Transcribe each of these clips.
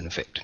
an effect.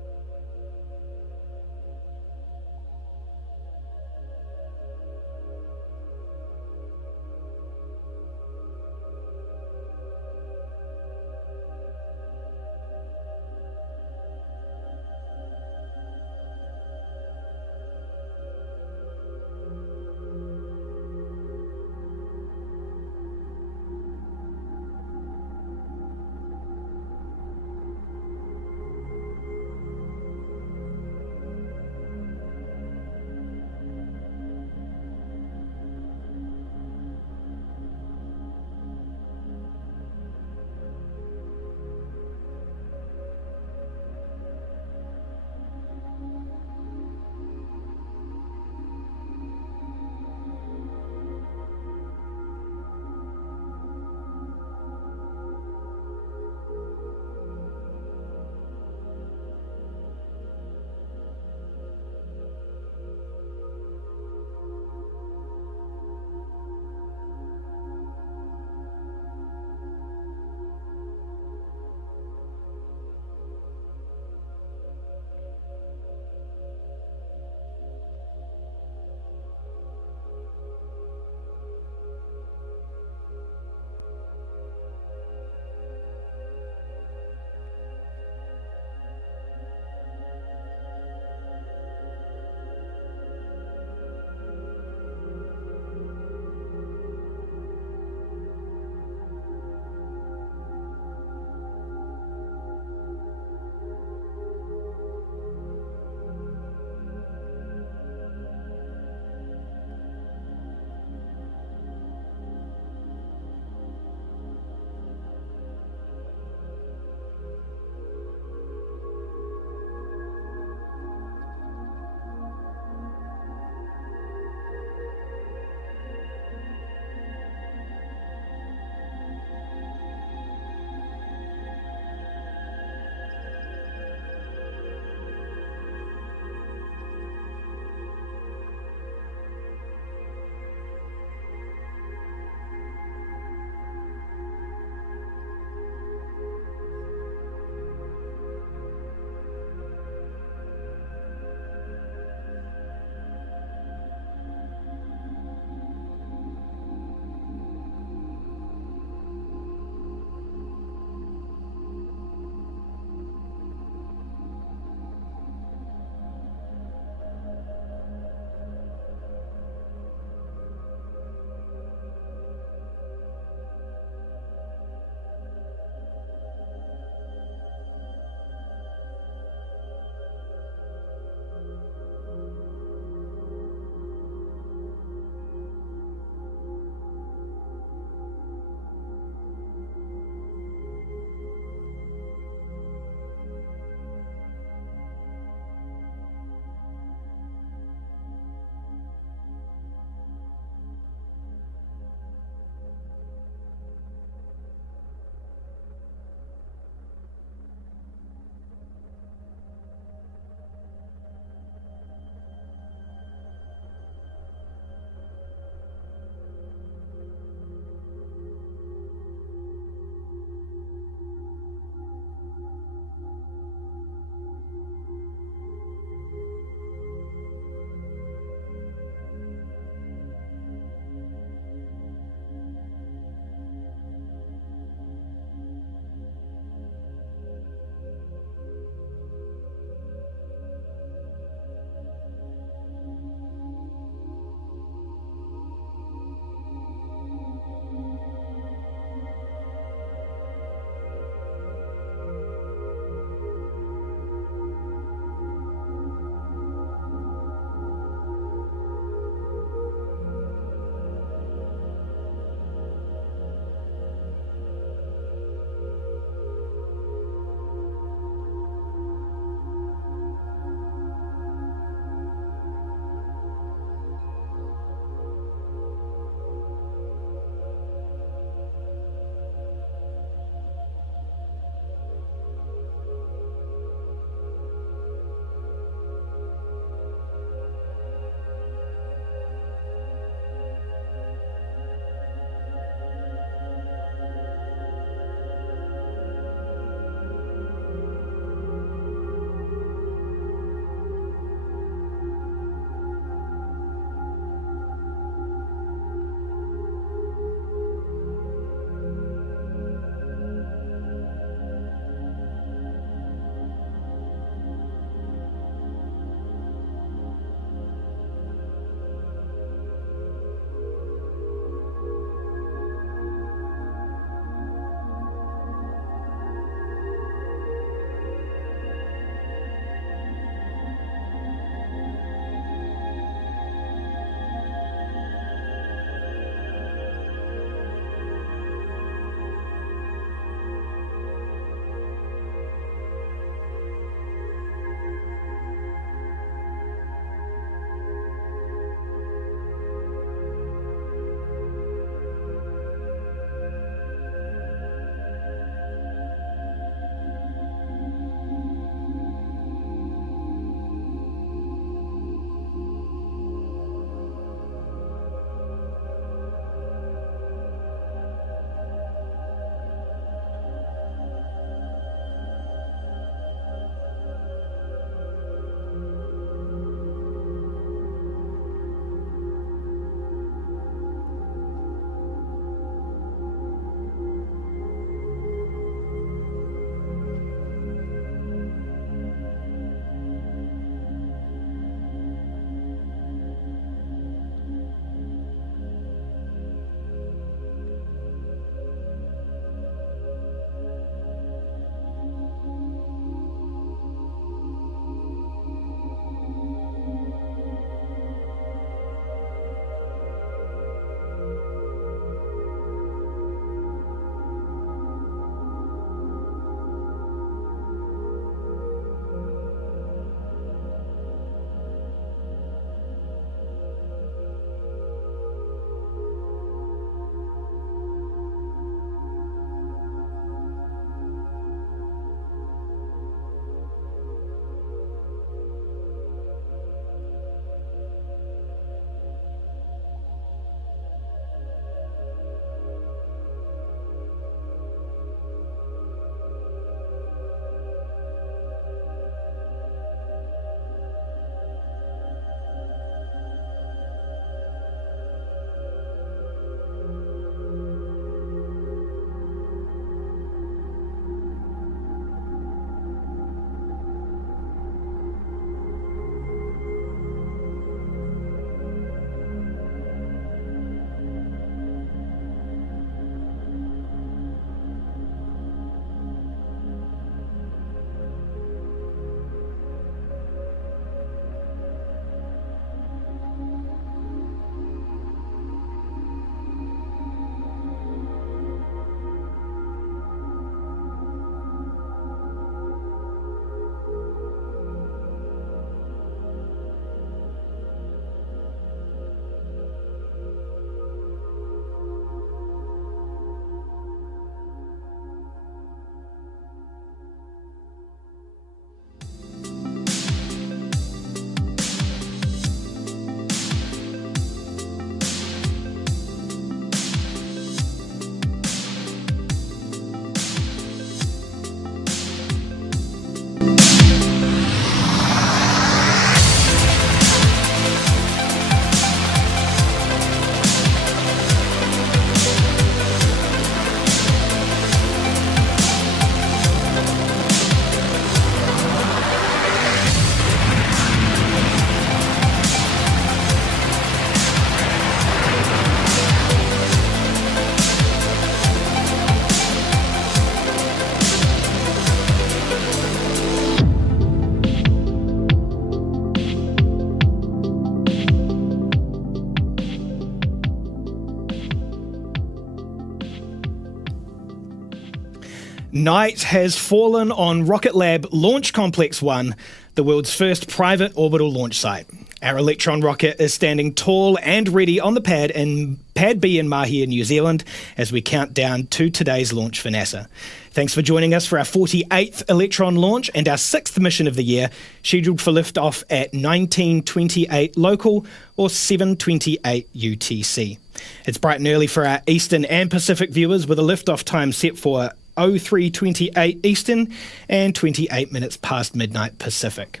Night has fallen on Rocket Lab Launch Complex 1, the world's first private orbital launch site. Our Electron rocket is standing tall and ready on the pad in Pad B in Mahia, New Zealand, as we count down to today's launch for NASA. Thanks for joining us for our 48th Electron launch and our 6th mission of the year, scheduled for liftoff at 19:28 local or 7:28 UTC. It's bright and early for our Eastern and Pacific viewers, with a liftoff time set for 03:28 Eastern and 28 minutes past midnight Pacific.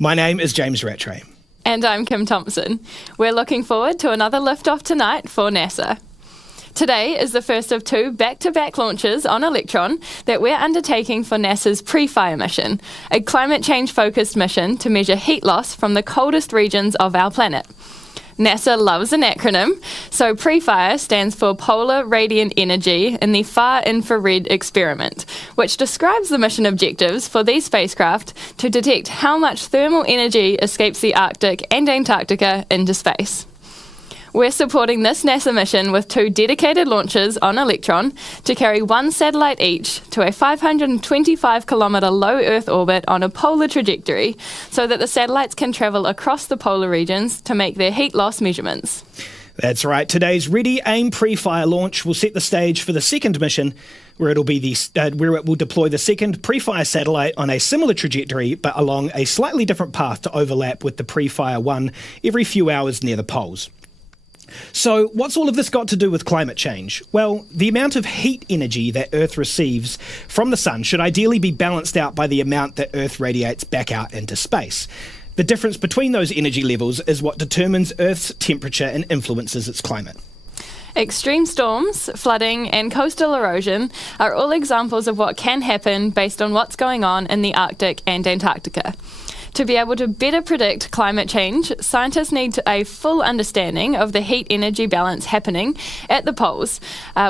My name is James Rattray. And I'm Kim Thompson. We're looking forward to another liftoff tonight for NASA. Today is the first of two back-to-back launches on Electron that we're undertaking for NASA's PREFIRE mission, a climate change-focused mission to measure heat loss from the coldest regions of our planet. NASA loves an acronym, so PREFIRE stands for Polar Radiant Energy in the Far Infrared Experiment, which describes the mission objectives for these spacecraft to detect how much thermal energy escapes the Arctic and Antarctica into space. We're supporting this NASA mission with two dedicated launches on Electron to carry one satellite each to a 525-kilometre low Earth orbit on a polar trajectory so that the satellites can travel across the polar regions to make their heat loss measurements. That's right. Today's Ready Aim PREFIRE launch will set the stage for the second mission, where it will deploy the second PREFIRE satellite on a similar trajectory but along a slightly different path to overlap with the PREFIRE 1 every few hours near the poles. So what's all of this got to do with climate change? Well, the amount of heat energy that Earth receives from the sun should ideally be balanced out by the amount that Earth radiates back out into space. The difference between those energy levels is what determines Earth's temperature and influences its climate. Extreme storms, flooding and coastal erosion are all examples of what can happen based on what's going on in the Arctic and Antarctica. To be able to better predict climate change, scientists need a full understanding of the heat energy balance happening at the poles,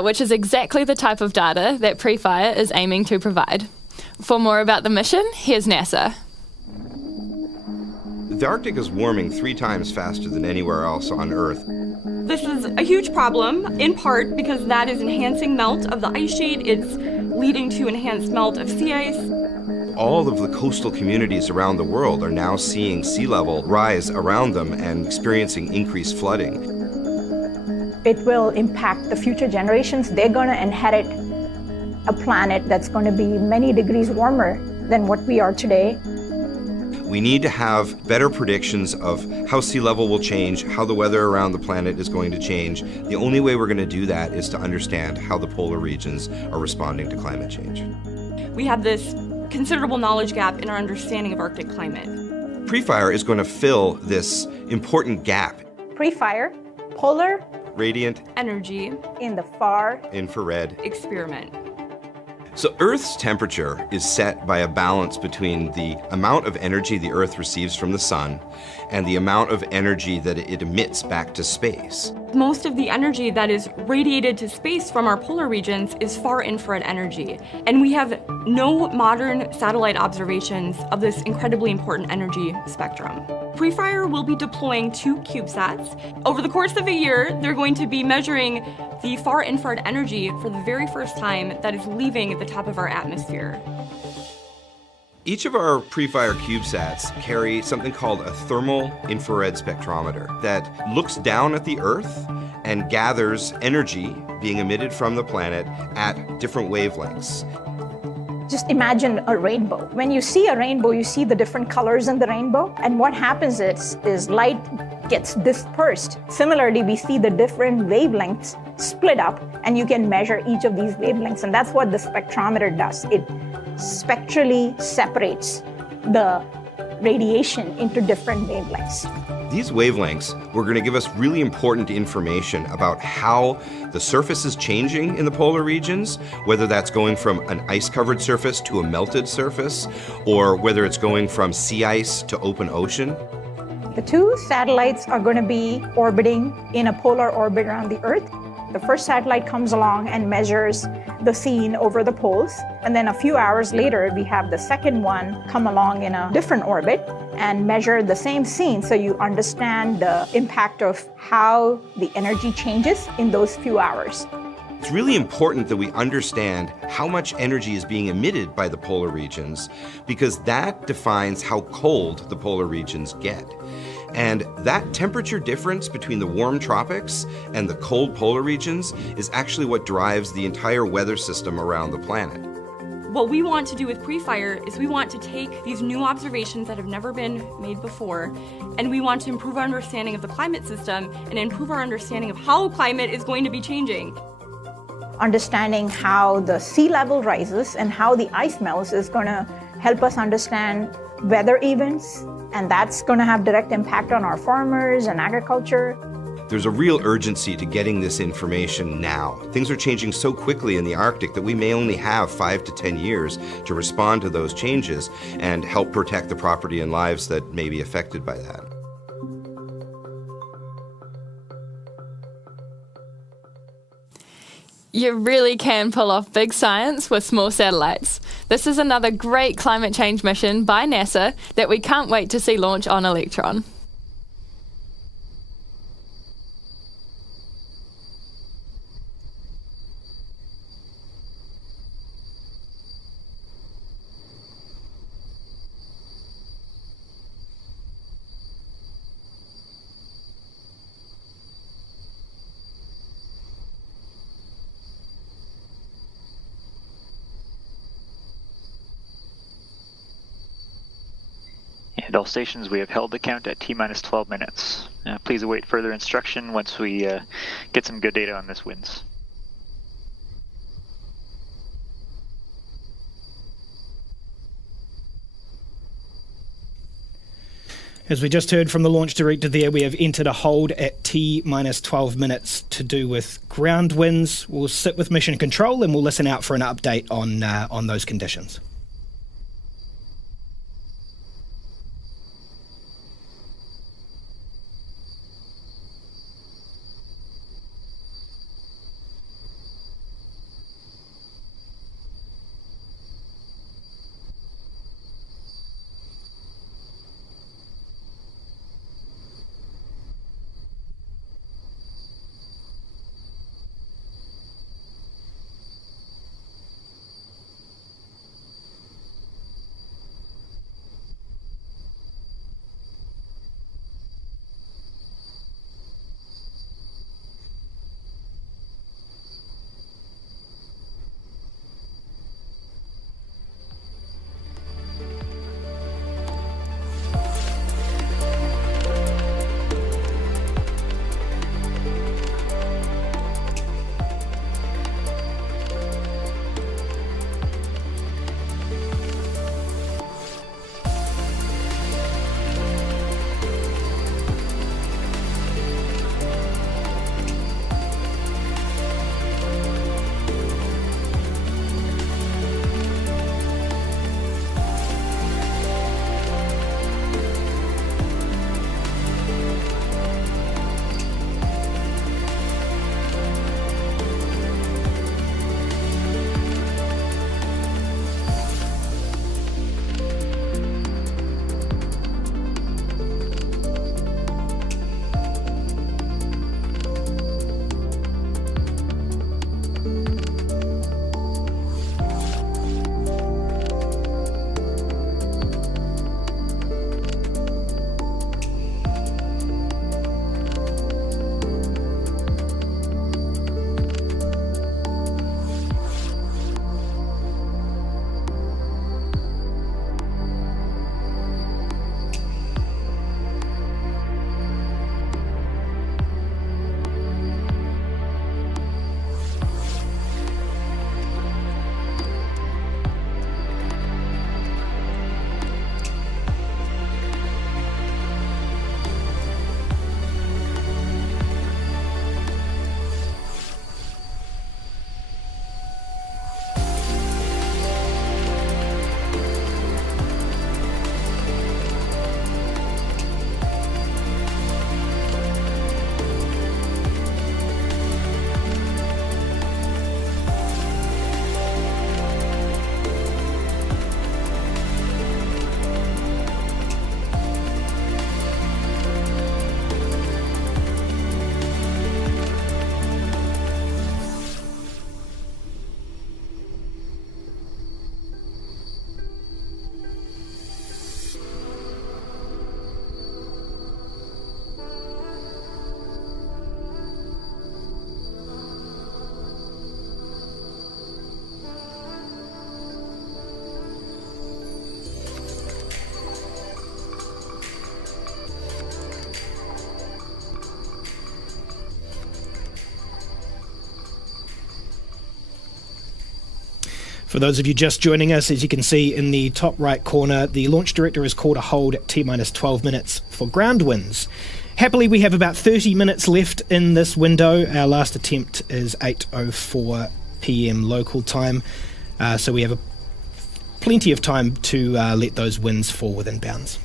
which is exactly the type of data that PREFIRE is aiming to provide. For more about the mission, here's NASA. The Arctic is warming 3 times faster than anywhere else on Earth. This is a huge problem, in part because that is enhancing melt of the ice sheet. It's leading to enhanced melt of sea ice. All of the coastal communities around the world are now seeing sea level rise around them and experiencing increased flooding. It will impact the future generations. They're going to inherit a planet that's going to be many degrees warmer than what we are today. We need to have better predictions of how sea level will change, how the weather around the planet is going to change. The only way we're going to do that is to understand how the polar regions are responding to climate change. We have this considerable knowledge gap in our understanding of Arctic climate. PREFIRE is going to fill this important gap. PREFIRE, Polar Radiant Energy in the Far Infrared Experiment. So Earth's temperature is set by a balance between the amount of energy the Earth receives from the sun and the amount of energy that it emits back to space. Most of the energy that is radiated to space from our polar regions is far infrared energy, and we have no modern satellite observations of this incredibly important energy spectrum. PREFIRE will be deploying 2 CubeSats. Over the course of a year, they're going to be measuring the far infrared energy for the very first time that is leaving the top of our atmosphere. Each of our PREFIRE CubeSats carry something called a thermal infrared spectrometer that looks down at the Earth and gathers energy being emitted from the planet at different wavelengths. Just imagine a rainbow. When you see a rainbow, you see the different colors in the rainbow. And what happens is light gets dispersed. Similarly, we see the different wavelengths split up, and you can measure each of these wavelengths. And that's what the spectrometer does. It spectrally separates the radiation into different wavelengths. These wavelengths were going to give us really important information about how the surface is changing in the polar regions, whether that's going from an ice-covered surface to a melted surface, or whether it's going from sea ice to open ocean. The 2 satellites are going to be orbiting in a polar orbit around the Earth. The first satellite comes along and measures the scene over the poles, and then a few hours later we have the second one come along in a different orbit and measure the same scene, so you understand the impact of how the energy changes in those few hours. It's really important that we understand how much energy is being emitted by the polar regions, because that defines how cold the polar regions get. And that temperature difference between the warm tropics and the cold polar regions is actually what drives the entire weather system around the planet. What we want to do with PREFIRE is we want to take these new observations that have never been made before, and we want to improve our understanding of the climate system and improve our understanding of how climate is going to be changing. Understanding how the sea level rises and how the ice melts is going to help us understand weather events, and that's going to have direct impact on our farmers and agriculture. There's a real urgency to getting this information now. Things are changing so quickly in the Arctic that we may only have 5 to 10 years to respond to those changes and help protect the property and lives that may be affected by that. You really can pull off big science with small satellites. This is another great climate change mission by NASA that we can't wait to see launch on Electron. And all stations, we have held the count at T-minus 12 minutes. Please await further instruction once we get some good data on this winds. As we just heard from the launch director there, we have entered a hold at T-minus 12 minutes to do with ground winds. We'll sit with mission control and we'll listen out for an update on those conditions. For those of you just joining us, as you can see in the top right corner, the launch director has called a hold at T-minus 12 minutes for ground winds. Happily, we have about 30 minutes left in this window. Our last attempt is 8:04 p.m. local time, so we have plenty of time to let those winds fall within bounds.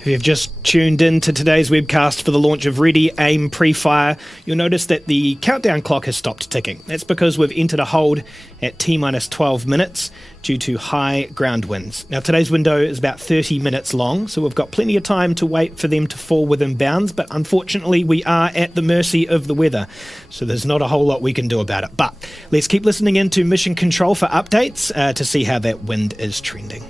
If you've just tuned in to today's webcast for the launch of Ready, Aim, PREFIRE, you'll notice that the countdown clock has stopped ticking. That's because we've entered a hold at T-minus 12 minutes due to high ground winds. Now, today's window is about 30 minutes long, so we've got plenty of time to wait for them to fall within bounds, but unfortunately we are at the mercy of the weather, so there's not a whole lot we can do about it. But let's keep listening in to Mission Control for updates to see how that wind is trending.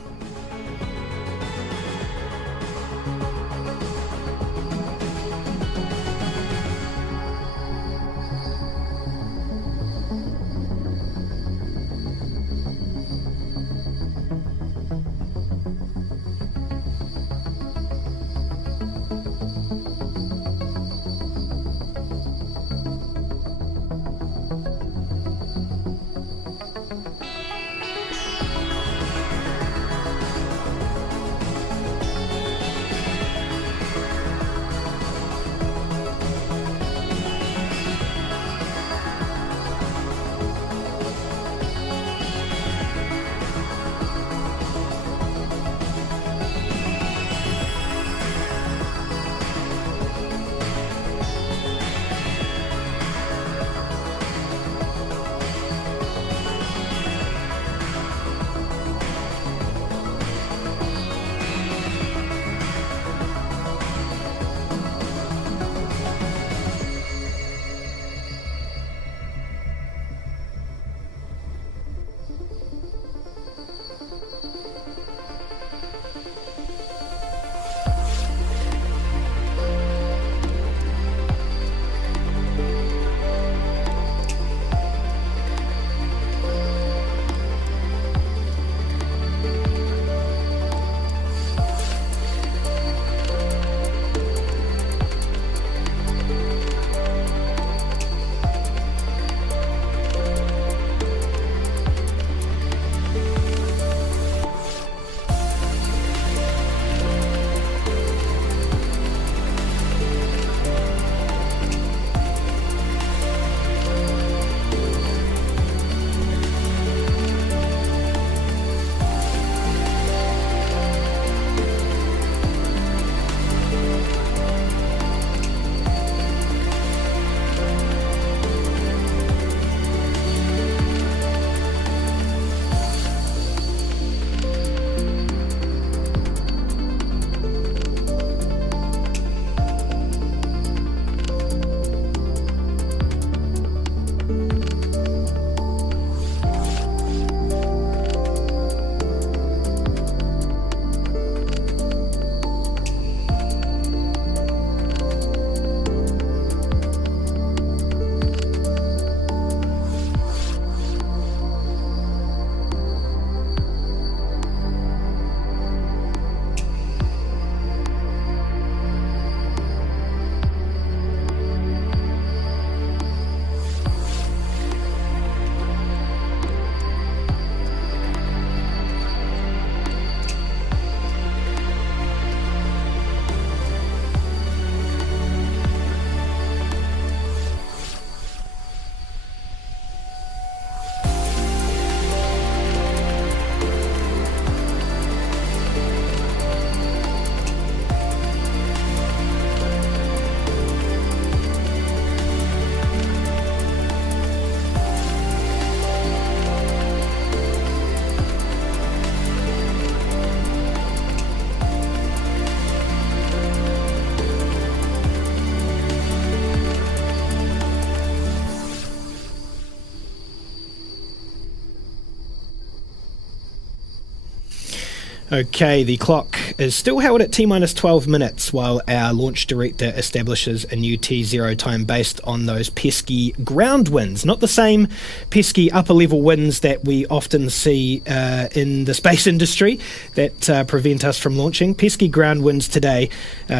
Okay, the clock is still held at T-minus 12 minutes while our launch director establishes a new T0 time based on those pesky ground winds. Not the same pesky upper-level winds that we often see in the space industry that prevent us from launching. Pesky ground winds today.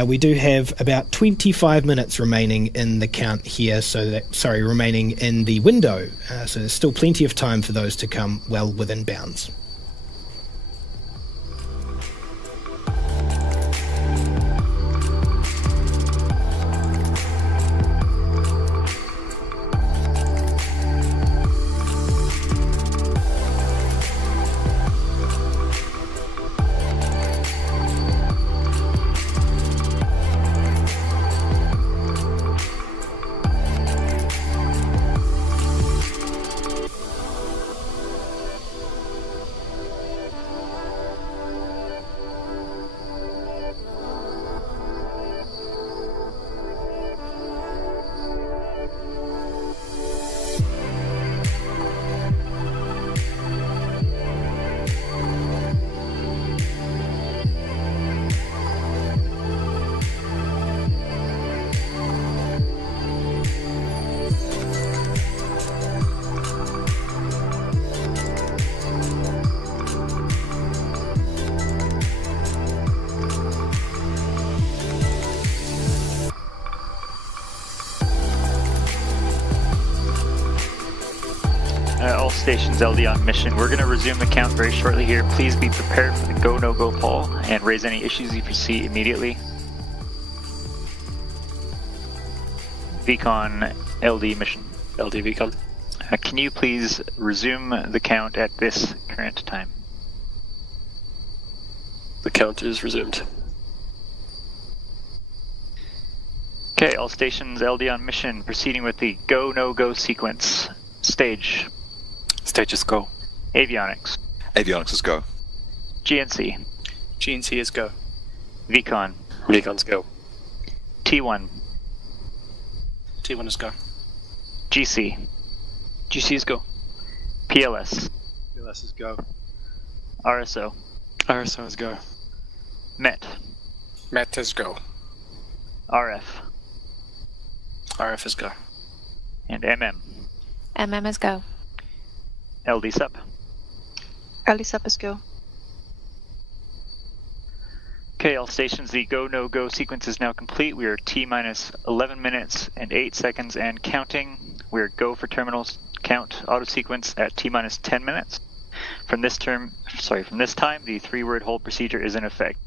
We do have about 25 minutes remaining in the count here, remaining in the window. So there's still plenty of time for those to come well within bounds. All stations LD on mission. We're going to resume the count very shortly here. Please be prepared for the go, no go poll and raise any issues you foresee immediately. VCon LD mission. LD VCon. Can you please resume the count at this current time? The count is resumed. Okay, all stations LD on mission. Proceeding with the go, no go sequence. Stage. Stages go. Avionics. Avionics is go. GNC. GNC is go. VCon. VCon's go. T1. T1 is go. GC. GC is go. PLS. PLS is go. RSO. RSO is go. MET. MET is go. RF. RF is go. And MM. MM is go. LD sub. LD sub is go. Okay, all stations, the go, no go sequence is now complete. We are T-minus 11 minutes and 8 seconds and counting. We're go for terminals count auto sequence at T-minus 10 minutes. From this time, the 3-word hold procedure is in effect.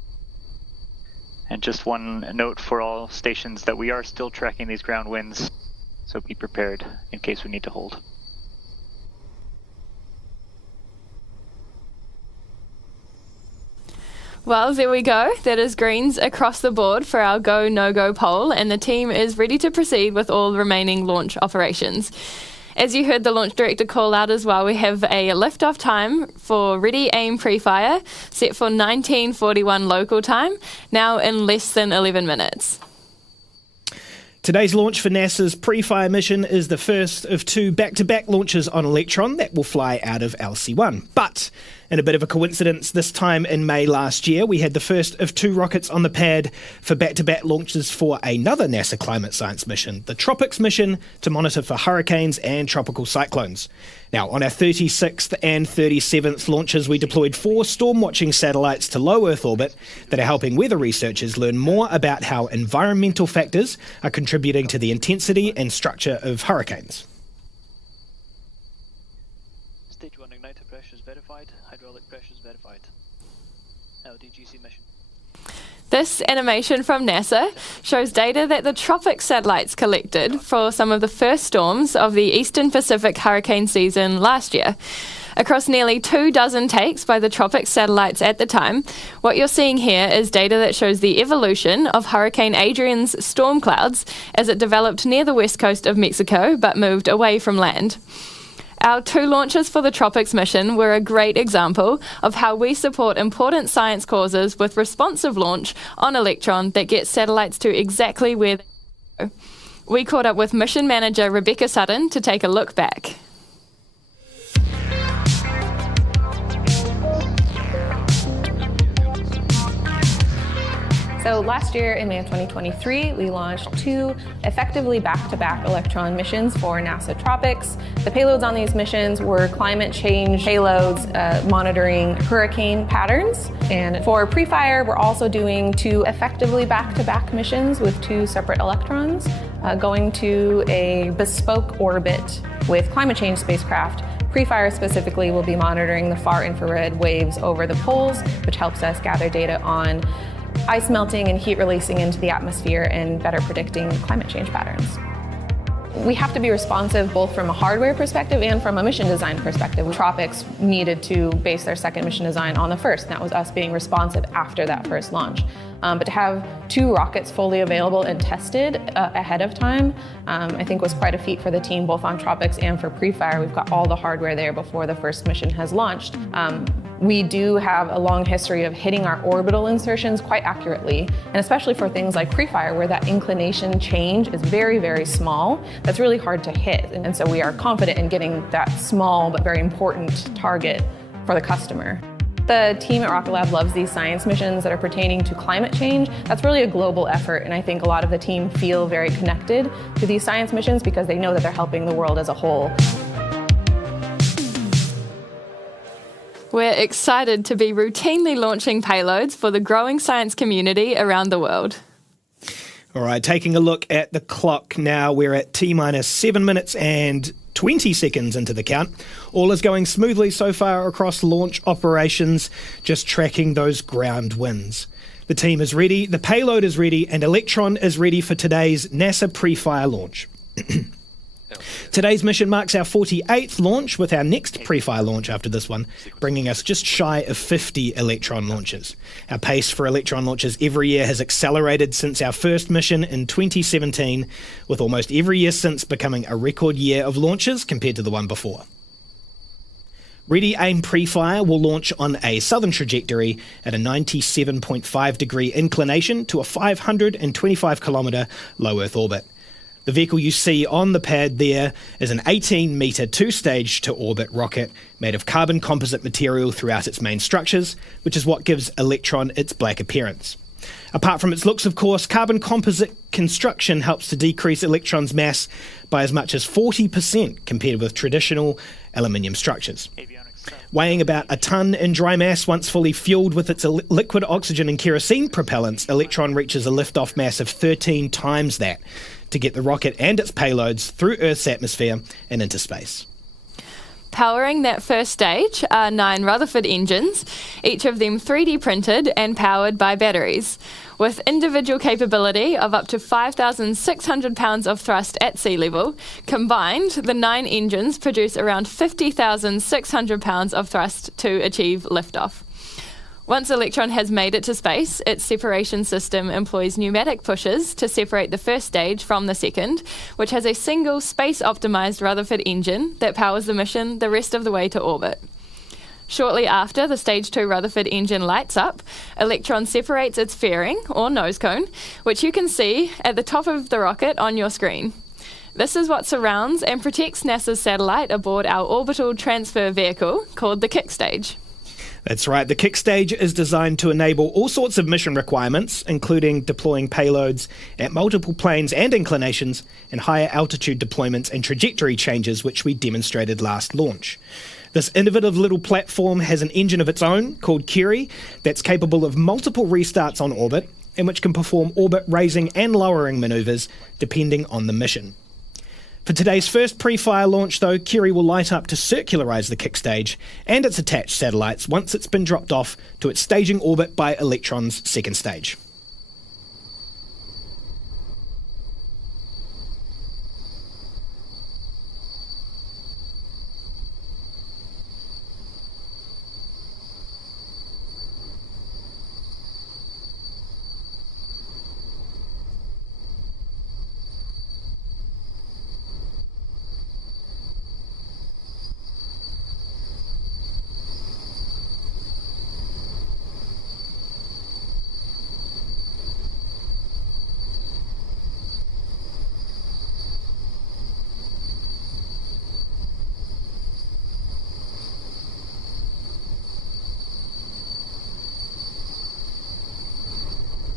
And just one note for all stations that we are still tracking these ground winds, so be prepared in case we need to hold. Well, there we go. That is greens across the board for our go, no-go poll, and the team is ready to proceed with all remaining launch operations. As you heard the launch director call out as well, we have a liftoff time for Ready, Aim, Pre-Fire set for 19:41 local time, now in less than 11 minutes. Today's launch for NASA's PREFIRE mission is the first of 2 back-to-back launches on Electron that will fly out of LC1. But, in a bit of a coincidence, this time in May last year, we had the first of 2 rockets on the pad for back-to-back launches for another NASA climate science mission, the TROPICS mission, to monitor for hurricanes and tropical cyclones. Now, on our 36th and 37th launches, we deployed 4 storm-watching satellites to low Earth orbit that are helping weather researchers learn more about how environmental factors are contributing to the intensity and structure of hurricanes. Stage 1 igniter pressures verified, hydraulic pressures verified. LDGC mission. This animation from NASA shows data that the TROPICS satellites collected for some of the first storms of the Eastern Pacific hurricane season last year. Across nearly 24 takes by the TROPICS satellites at the time, what you're seeing here is data that shows the evolution of Hurricane Adrian's storm clouds as it developed near the west coast of Mexico but moved away from land. Our 2 launches for the TROPICS mission were a great example of how we support important science causes with responsive launch on Electron that gets satellites to exactly where they go. We caught up with mission manager Rebecca Sutton to take a look back. So last year in May of 2023, we launched 2 effectively back-to-back Electron missions for NASA Tropics. The payloads on these missions were climate change payloads monitoring hurricane patterns. And for PREFIRE, we're also doing 2 effectively back-to-back missions with 2 separate Electrons going to a bespoke orbit with climate change spacecraft. PREFIRE specifically will be monitoring the far infrared waves over the poles, which helps us gather data on ice melting and heat releasing into the atmosphere and better predicting climate change patterns. We have to be responsive both from a hardware perspective and from a mission design perspective. Tropics needed to base their second mission design on the first, and that was us being responsive after that first launch. But to have 2 rockets fully available and tested ahead of time, I think was quite a feat for the team, both on Tropics and for PREFIRE. We've got all the hardware there before the first mission has launched. We do have a long history of hitting our orbital insertions quite accurately, and especially for things like PREFIRE, where that inclination change is very, very small. That's really hard to hit, and so we are confident in getting that small but very important target for the customer. The team at Rocket Lab loves these science missions that are pertaining to climate change. That's really a global effort, and I think a lot of the team feel very connected to these science missions because they know that they're helping the world as a whole. We're excited to be routinely launching payloads for the growing science community around the world. All right, taking a look at the clock now, we're at T-minus 7 minutes and 20 seconds into the count. All is going smoothly so far across launch operations, just tracking those ground wins. The team is ready, the payload is ready, and Electron is ready for today's NASA PREFIRE launch. Today's mission marks our 48th launch, with our next PREFIRE launch after this one bringing us just shy of 50 Electron launches. Our pace for Electron launches every year has accelerated since our first mission in 2017, with almost every year since becoming a record year of launches compared to the one before. Ready Aim PREFIRE will launch on a southern trajectory at a 97.5 degree inclination to a 525 kilometre low Earth orbit. The vehicle you see on the pad there is an 18-metre 2-stage to orbit rocket made of carbon composite material throughout its main structures, which is what gives Electron its black appearance. Apart from its looks, of course, carbon composite construction helps to decrease Electron's mass by as much as 40% compared with traditional aluminium structures. Weighing about a tonne in dry mass, once fully fueled with its liquid oxygen and kerosene propellants, Electron reaches a liftoff mass of 13 times that to get the rocket and its payloads through Earth's atmosphere and into space. Powering that first stage are 9 Rutherford engines, each of them 3D printed and powered by batteries. With individual capability of up to 5,600 pounds of thrust at sea level, combined, the 9 engines produce around 50,600 pounds of thrust to achieve liftoff. Once Electron has made it to space, its separation system employs pneumatic pushes to separate the first stage from the second, which has a single space-optimized Rutherford engine that powers the mission the rest of the way to orbit. Shortly after the Stage 2 Rutherford engine lights up, Electron separates its fairing, or nose cone, which you can see at the top of the rocket on your screen. This is what surrounds and protects NASA's satellite aboard our orbital transfer vehicle called the kick stage. That's right, the kick stage is designed to enable all sorts of mission requirements, including deploying payloads at multiple planes and inclinations, and higher altitude deployments and trajectory changes, which we demonstrated last launch. This innovative little platform has an engine of its own, called Curie, that's capable of multiple restarts on orbit, and which can perform orbit raising and lowering manoeuvres depending on the mission. For today's first PREFIRE launch, though, Curie will light up to circularise the kick stage and its attached satellites once it's been dropped off to its staging orbit by Electron's second stage.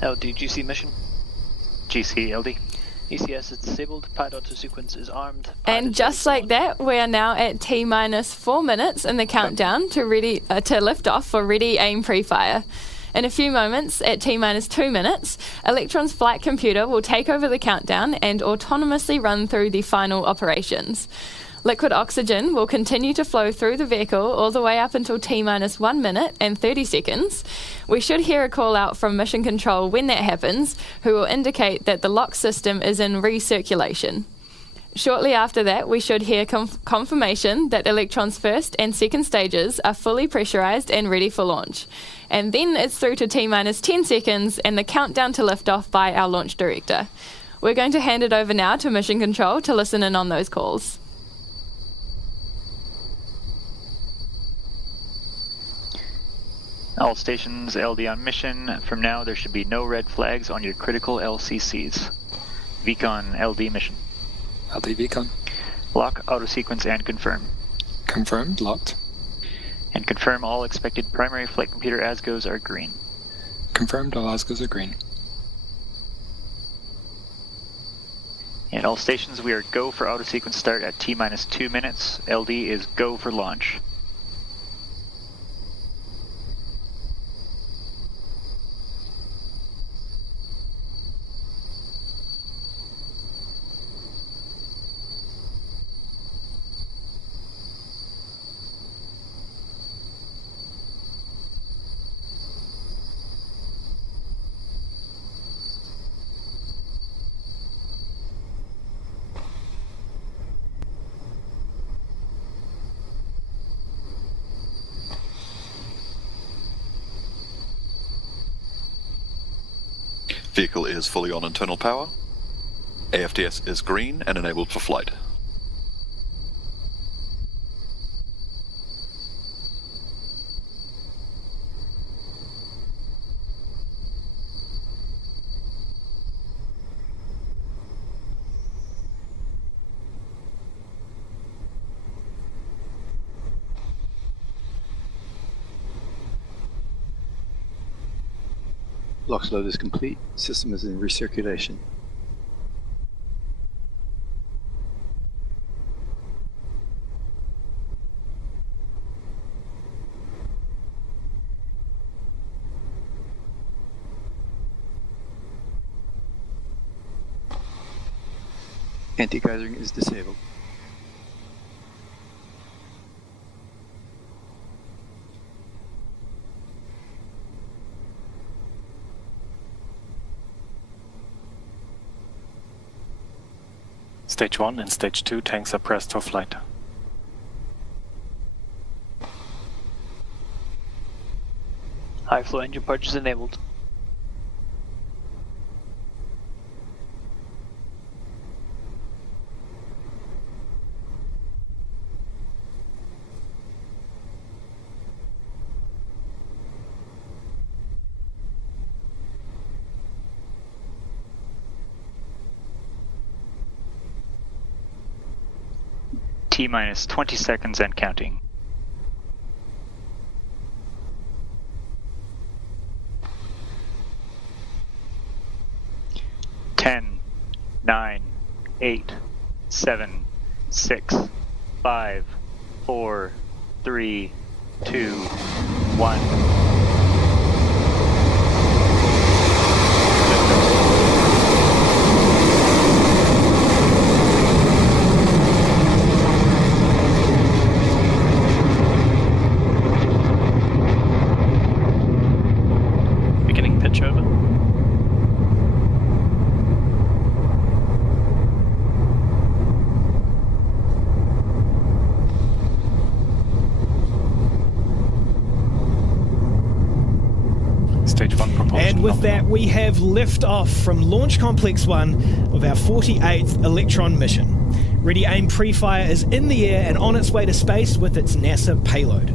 LD GC mission. GC LD. ECS is disabled, pad auto sequence is armed. And just like that, we are now at T-minus 4 minutes in the countdown to lift off for ready, aim, pre-fire. In a few moments, at T-minus 2 minutes, Electron's flight computer will take over the countdown and autonomously run through the final operations. Liquid oxygen will continue to flow through the vehicle all the way up until T-minus 1 minute and 30 seconds. We should hear a call out from Mission Control when that happens, who will indicate that the lock system is in recirculation. Shortly after that, we should hear confirmation that Electron's first and second stages are fully pressurized and ready for launch. And then it's through to T-minus 10 seconds and the countdown to liftoff by our launch director. We're going to hand it over now to Mission Control to listen in on those calls. All stations LD on mission. From now, there should be no red flags on your critical LCCs. VCON LD mission. LD VCON. Lock auto sequence and confirm. Confirmed, locked. And confirm all expected primary flight computer ASGOs are green. Confirmed, all ASGOs are green. And all stations, we are go for auto sequence start at T-minus 2 minutes. LD is go for launch. Vehicle is fully on internal power. AFTS is green and enabled for flight. LOX load is complete. System is in recirculation. Anti-geysering is disabled. Stage 1 and Stage 2 tanks are pressed for flight. High flow engine purge is enabled. T-minus 20 seconds and counting. Ten, 9, 8, 7, 6, 5, 4, 3, 2, 1. Pitch over. Stage 1 propulsion. And with that, we have lift off from Launch Complex 1 of our 48th Electron mission. Ready Aim Pre-Fire is in the air and on its way to space with its NASA payload.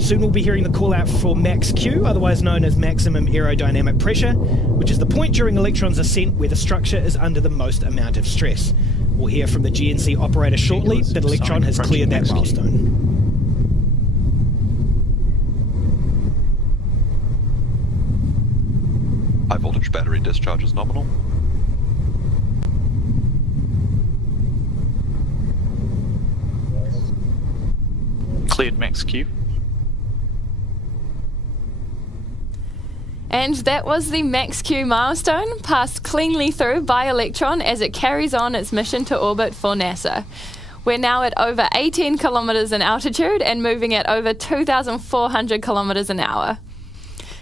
Soon we'll be hearing the call out for max Q, otherwise known as maximum aerodynamic pressure, which is the point during Electron's ascent where the structure is under the most amount of stress. We'll hear from the GNC operator shortly that Electron has cleared that milestone. High voltage voltage battery discharge is nominal. Cleared max Q. And that was the Max Q milestone, passed cleanly through by Electron as it carries on its mission to orbit for NASA. We're now at over 18 kilometres in altitude and moving at over 2,400 kilometres an hour.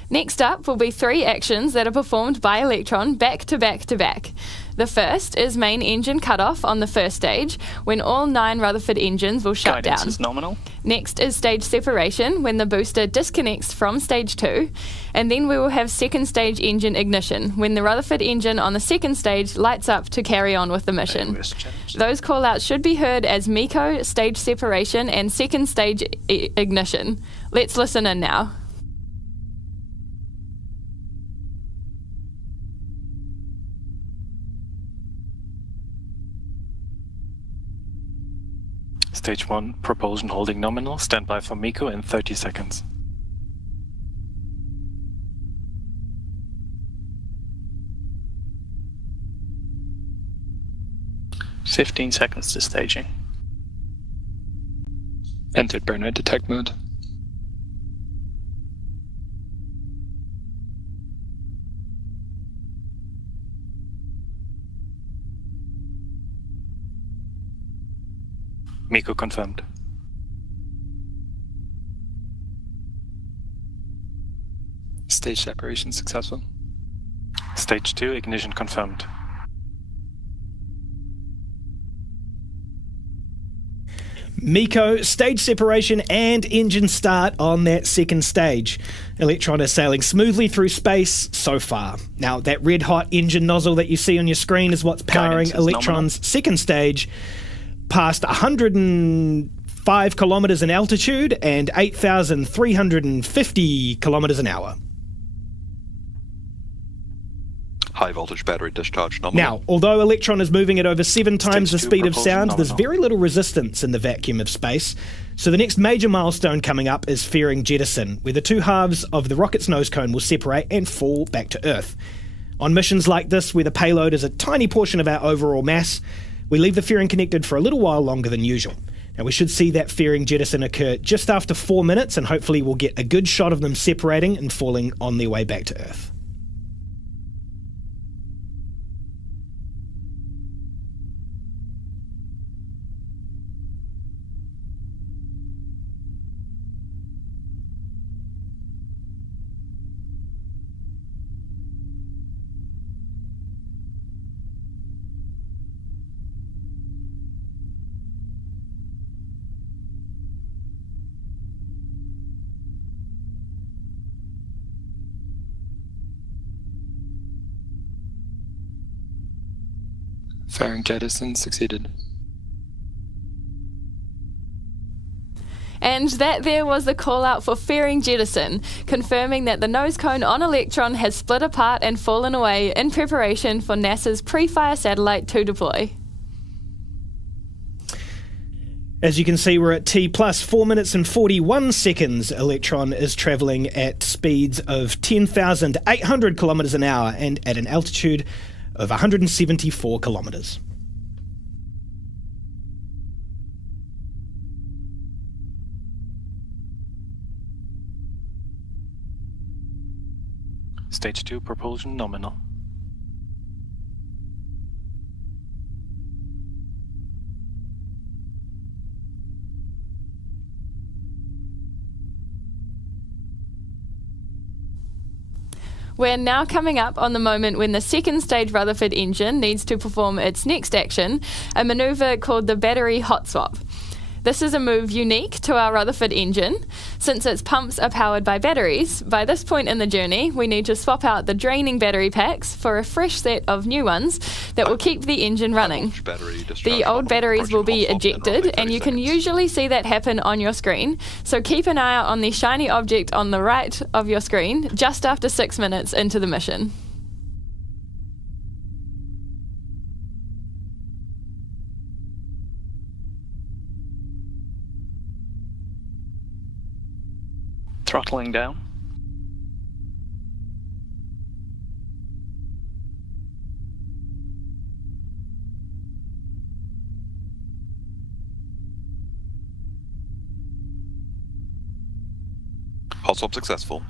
Next up will be 3 actions that are performed by Electron back to back to back. The first is main engine cutoff on the first stage, when all 9 Rutherford engines will shut Guidance down. is nominal. Next is stage separation, when the booster disconnects from stage 2. And then we will have second stage engine ignition, when the Rutherford engine on the second stage lights up to carry on with the mission. Those callouts should be heard as MECO, stage separation, and second stage ignition. Let's listen in now. Stage 1, propulsion holding nominal. Stand by for MECO in 30 seconds. "15 seconds to staging." Entered burnout detect mode. MECO confirmed. Stage separation successful. Stage 2, ignition confirmed. MECO, stage separation and engine start on that second stage. Electron is sailing smoothly through space so far. Now, that red-hot engine nozzle that you see on your screen is what's powering Electron's second stage, past 105 kilometres in altitude and 8,350 kilometres an hour. High voltage battery discharge nominal. Now, although Electron is moving at over 7 times the Stage 2, speed of propulsion sound, there's nominal. very little resistance in the vacuum of space. So the next major milestone coming up is fairing jettison, where the 2 halves of the rocket's nose cone will separate and fall back to Earth. On missions like this, where the payload is a tiny portion of our overall mass, we leave the fairing connected for a little while longer than usual. Now, we should see that fairing jettison occur just after 4 minutes, and hopefully we'll get a good shot of them separating and falling on their way back to Earth. Fairing jettison succeeded. And that there was the call out for fairing jettison, confirming that the nose cone on Electron has split apart and fallen away in preparation for NASA's PREFIRE satellite to deploy. As you can see, we're at T plus 4 minutes and 41 seconds. Electron is travelling at speeds of 10,800 kilometres an hour and at an altitude of 174 kilometres. Stage 2, propulsion nominal. We're now coming up on the moment when the second stage Rutherford engine needs to perform its next action, a manoeuvre called the battery hot swap. This is a move unique to our Rutherford engine. Since its pumps are powered by batteries, by this point in the journey, we need to swap out the draining battery packs for a fresh set of new ones that will keep the engine running. The old batteries will be ejected, and you can usually see that happen on your screen, so keep an eye out on the shiny object on the right of your screen just after 6 minutes into the mission. Throttling down. Hot swap successful.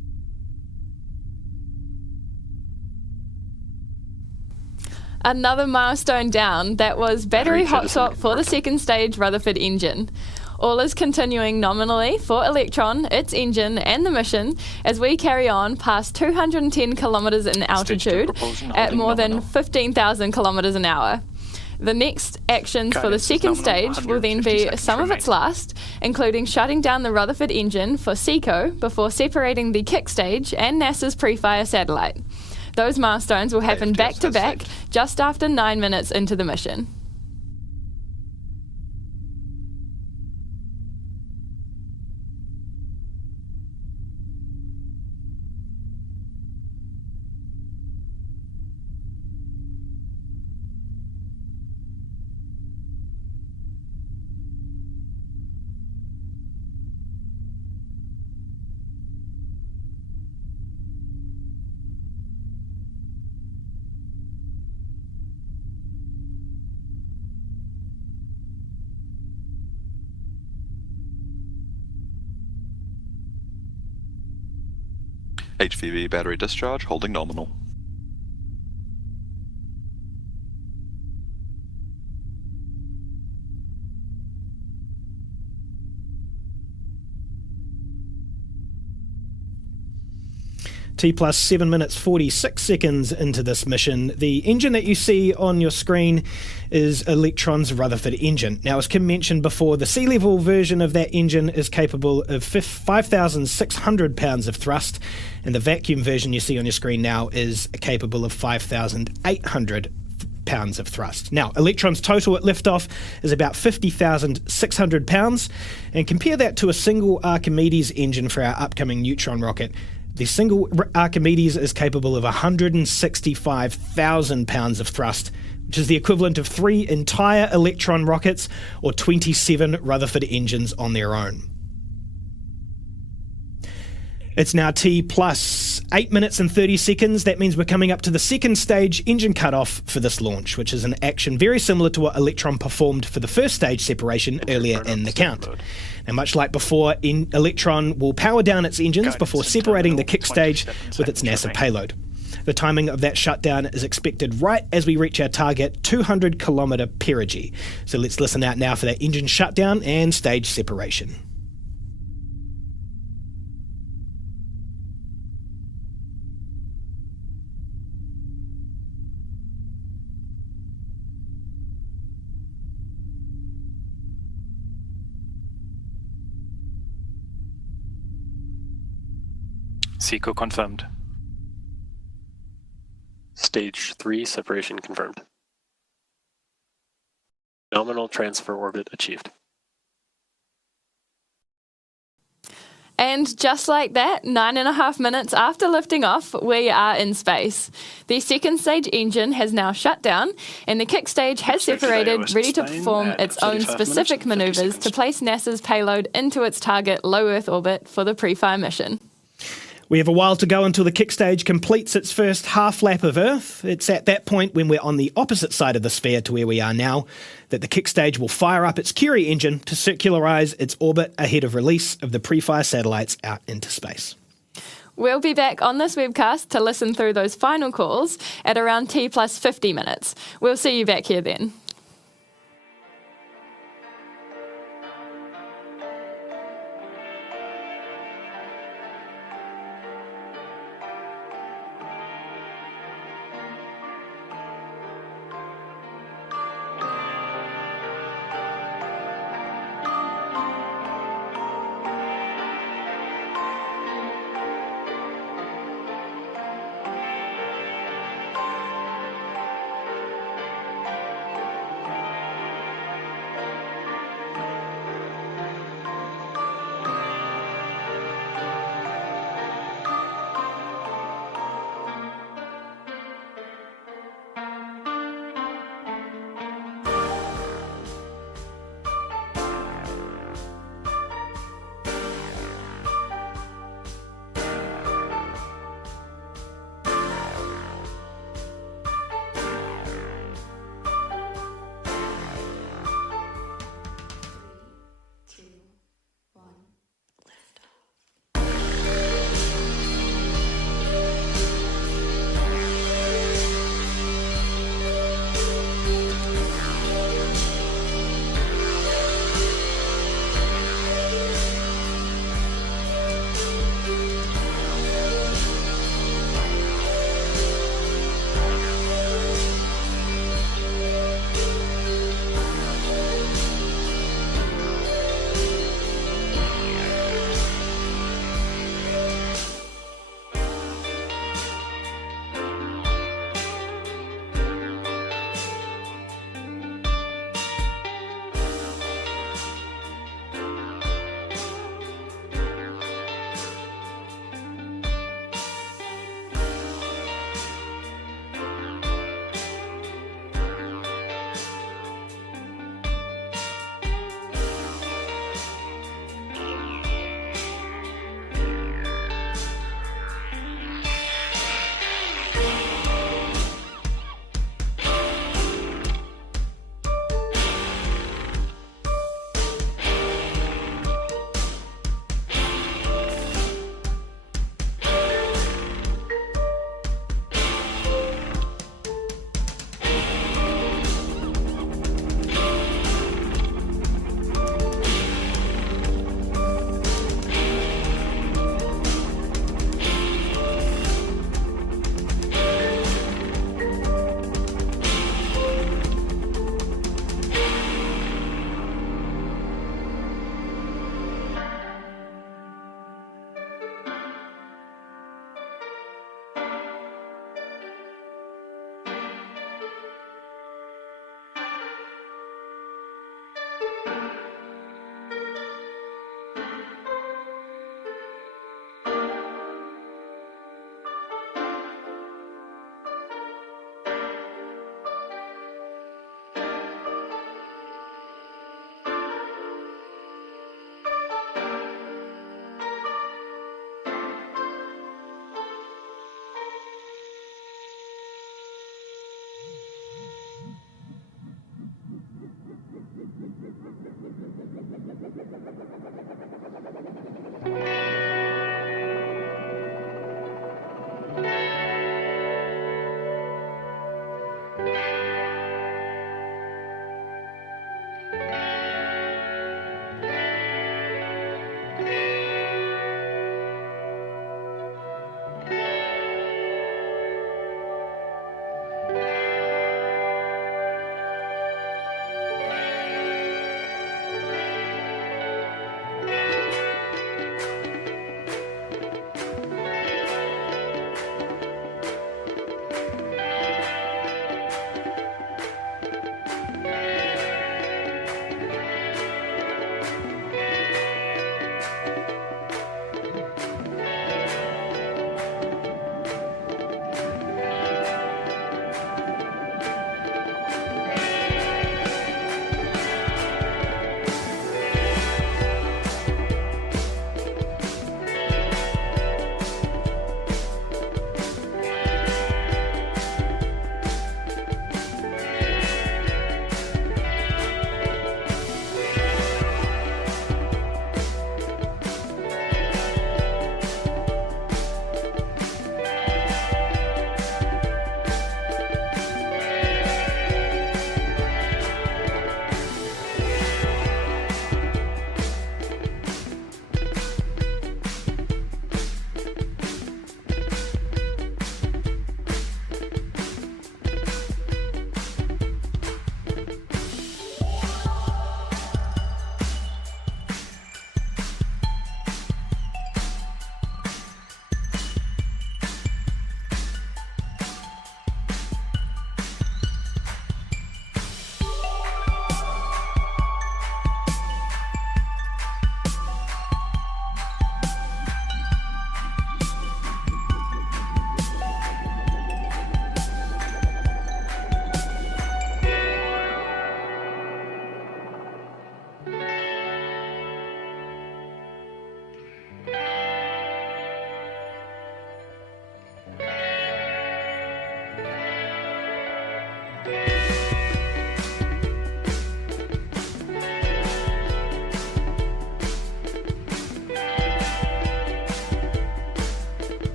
Another milestone down, that was battery hot swap for the second stage Rutherford engine. All is continuing nominally for Electron, its engine and the mission as we carry on past 210 kilometres in altitude at more than 15,000 kilometres an hour. The next actions for the second stage will then be some of its last, including shutting down the Rutherford engine for SECO before separating the kick stage and NASA's PREFIRE satellite. Those milestones will happen back to back just after 9 minutes into the mission. HVV battery discharge holding nominal. T plus 7 minutes 46 seconds into this mission. The engine that you see on your screen is Electron's Rutherford engine. Now, as Kim mentioned before, the sea level version of that engine is capable of 5,600 pounds of thrust, and the vacuum version you see on your screen now is capable of 5,800 pounds of thrust. Now, Electron's total at liftoff is about 50,600 pounds, and compare that to a single Archimedes engine for our upcoming neutron rocket. The single Archimedes is capable of 165,000 pounds of thrust, which is the equivalent of 3 entire Electron rockets or 27 Rutherford engines on their own. It's now T plus 8 minutes and 30 seconds. That means we're coming up to the second stage engine cutoff for this launch, which is an action very similar to what Electron performed for the first stage separation earlier in the count. And much like before, Electron will power down its engines before separating the kick stage with its NASA payload. The timing of that shutdown is expected right as we reach our target 200 kilometre perigee. So let's listen out now for that engine shutdown and stage separation. SECO confirmed. Stage 3 separation confirmed. Nominal transfer orbit achieved. And just like that, 9.5 minutes after lifting off, we are in space. The second stage engine has now shut down, and the kick stage has separated, ready to perform its own specific maneuvers to place NASA's payload into its target low Earth orbit for the PREFIRE mission. We have a while to go until the kick stage completes its first half lap of Earth. It's at that point, when we're on the opposite side of the sphere to where we are now, that the kick stage will fire up its Curie engine to circularize its orbit ahead of release of the PREFIRE satellites out into space. We'll be back on this webcast to listen through those final calls at around T plus 50 minutes. We'll see you back here then.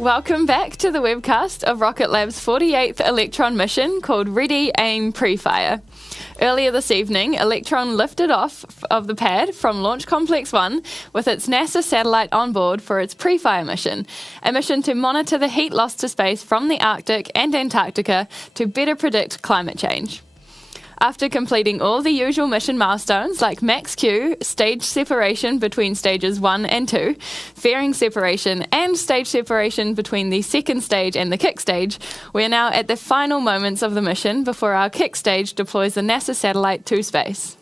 Welcome back to the webcast of Rocket Lab's 48th Electron mission called Ready, Aim, PREFIRE. Earlier this evening, Electron lifted off of the pad from Launch Complex 1 with its NASA satellite on board for its PREFIRE mission, a mission to monitor the heat loss to space from the Arctic and Antarctica to better predict climate change. After completing all the usual mission milestones like max Q, stage separation between stages 1 and 2, fairing separation and stage separation between the second stage and the kick stage, we are now at the final moments of the mission before our kick stage deploys the NASA satellite to space.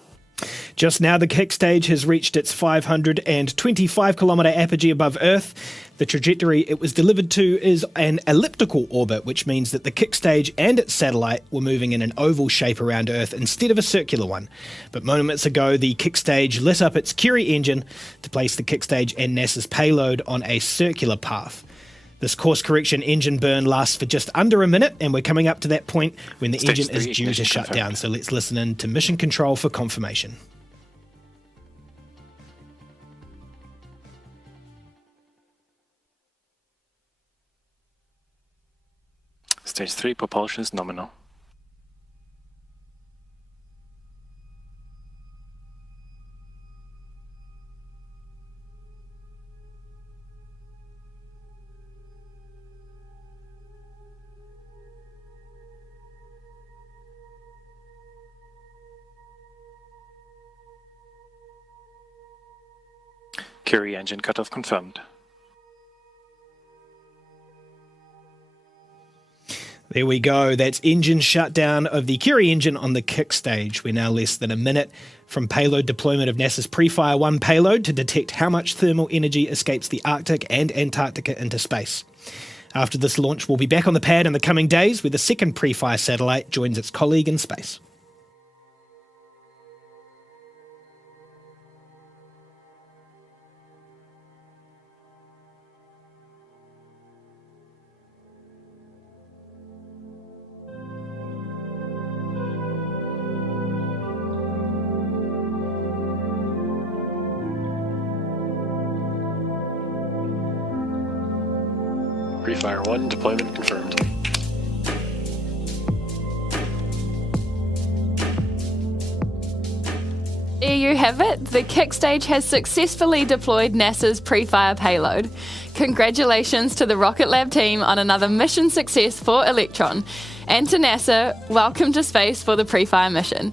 Just now, the kick stage has reached its 525-kilometre apogee above Earth. The trajectory it was delivered to is an elliptical orbit, which means that the kick stage and its satellite were moving in an oval shape around Earth instead of a circular one. But moments ago, the kick stage lit up its Curie engine to place the kick stage and NASA's payload on a circular path. This course correction engine burn lasts for just under a minute, and we're coming up to that point when the engine is due to shut down. So let's listen in to mission control for confirmation. Stage 3 propulsion is nominal. Curie engine cutoff confirmed. There we go. That's engine shutdown of the Curie engine on the kick stage. We're now less than a minute from payload deployment of NASA's PREFIRE 1 payload to detect how much thermal energy escapes the Arctic and Antarctica into space. After this launch, we'll be back on the pad in the coming days where the second PREFIRE satellite joins its colleague in space. PREFIRE 1 deployment confirmed. There you have it. The kick stage has successfully deployed NASA's PREFIRE payload. Congratulations to the Rocket Lab team on another mission success for Electron. And to NASA, welcome to space for the PREFIRE mission.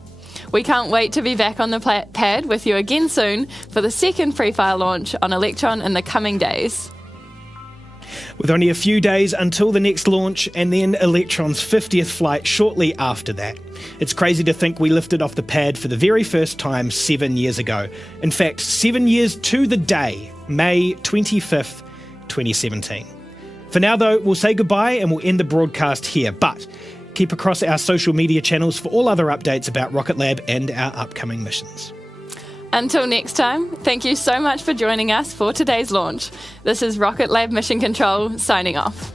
We can't wait to be back on the pad with you again soon for the second PREFIRE launch on Electron in the coming days. With only a few days until the next launch and then Electron's 50th flight shortly after that. It's crazy to think we lifted off the pad for the very first time 7 years ago. In fact, 7 years to the day, May 25th, 2017. For now though, we'll say goodbye and we'll end the broadcast here, but keep across our social media channels for all other updates about Rocket Lab and our upcoming missions. Until next time, thank you so much for joining us for today's launch. This is Rocket Lab Mission Control signing off.